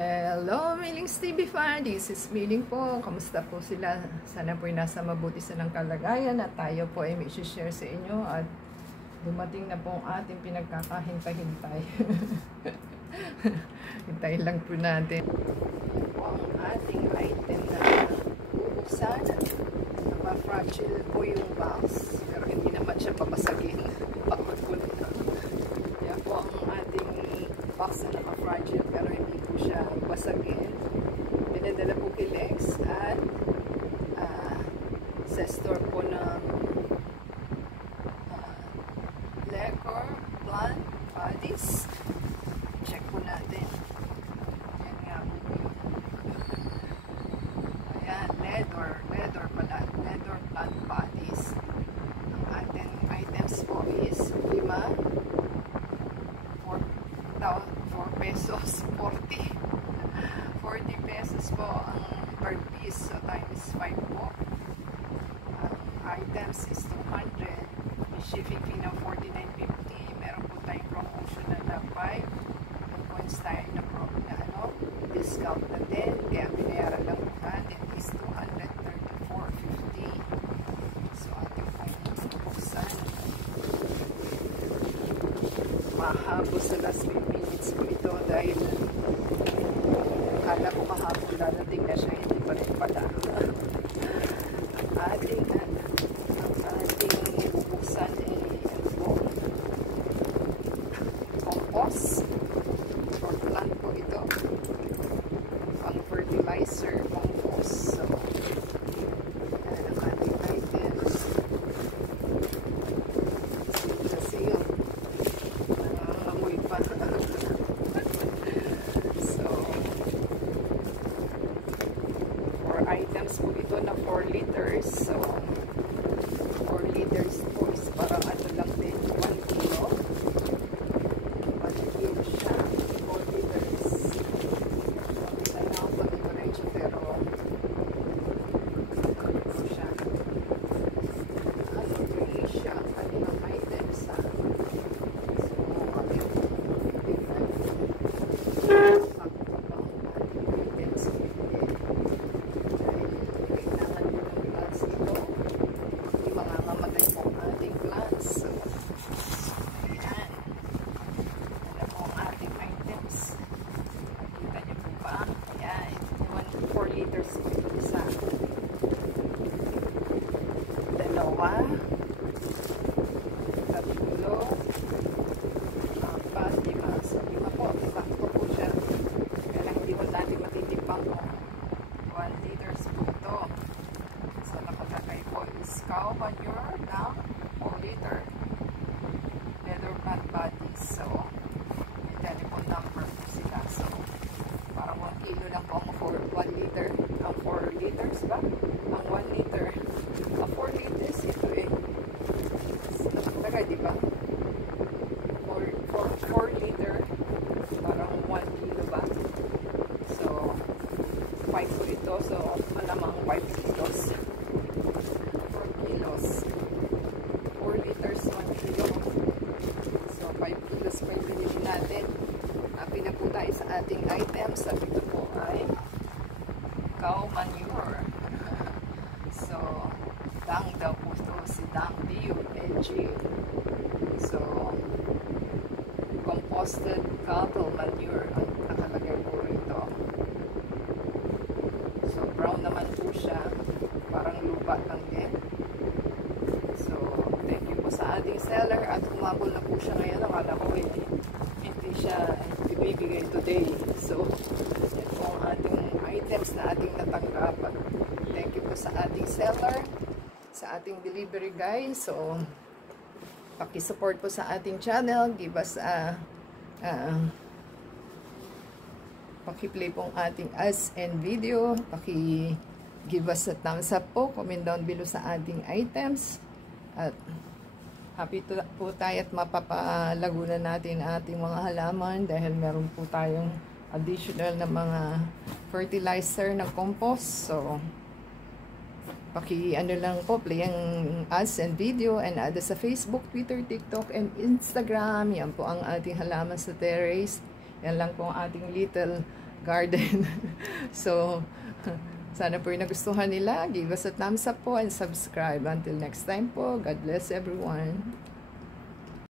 Hello, Miling's TV fan. This is Miling po. Kamusta po sila? Sana po ay nasa mabuti silang kalagayan at tayo po ay may share sa inyo at dumating na po ang ating pinagkakahintay-hintay. Hintayin lang po natin. Yan po ang ating item na bubuksan. Naka-fragile po yung box pero hindi naman siya papasagin. Pakagul na. Yan po ang ating box na naka-fragile pero hindi po siya pasagin. Pinadala po kay Lex at sa store po ng Lecor Plant Bodies. Check po natin. Yan nga po yun. Ayan, leather pala. Leather Plant Bodies. Ang ating items po is 5 4 pesos 40 pesos po ang per piece, so times 5 po. Ang items is 200, may shipping fee ng 49.50. Meron po tayong promotional na 5 may points tayo na discount na din, kaya binayaran lang po natin is 234.50. So ating pong buksan. Mahabos sa last 5 minutes po ito dahil akala ko kahapon darating na siya, hindi pa rin pala. ang ating bubuksan ay compost for plant po ito, pang fertilizer compost. So yan ang ating items. Seal nangangamoy pa. So 4 items po ito na 4 liters. So 4 liters po is parang ano lang din, 1 kilo. 1 kilo siya, 4 liters. Isa na ako pag-decoration pero ano siya, ano rin siya, kanilang items ha. Dalawa, tatlo, apat, 5. So, 5 po. 5 po siya. Kaya lang hindi mo natin matitipang kung 1 liters po ito. So, nakalagay po is cow manure ng 4 liter. Leather plant bodies. So, may telephone number po sila. So, parang 1 kilo lang po ang 1 liter. Ang 4 liters ba? Ang 1 liter. Ang 4 liters ito eh. Nakalagay, di ba? 4 liter. Parang 1 kilo ba? So, 5 po ito. So, malamang 5 kilos. 4 kilos. 4 liters, 1 kilo. So, 5 kilos pa yung binili natin. Happy na po tayo sa ating items. Sabi ito po ay cow manure. So, Dang daw po ito. Si Dang D-U-N-G. So, composted cattle manure ang nakalagay po rito. So, brown naman po siya. Parang lupa lang din. So, thank you po sa ating seller. At umabol na po siya ngayon. Akala ko hindi siya ibibigay today. So, yan po ang ating items na ating natanggap. Thank you po sa ating seller, sa ating delivery guys. So, paki-support po sa ating channel. Give us paki-play pong ating ads and video. Paki-give us a thumbs up po. Comment down below sa ating items. At happy po tayo at mapapalago na natin ating mga halaman dahil meron po tayong additional na mga fertilizer na compost. So, ano lang po, play ang ads and video and add sa Facebook, Twitter, TikTok, and Instagram. Yan po ang ating halaman sa terrace. Yan lang po ang ating little garden. So, sana po yung nagustuhan nila. Give us a thumbs up po and subscribe. Until next time po, God bless everyone.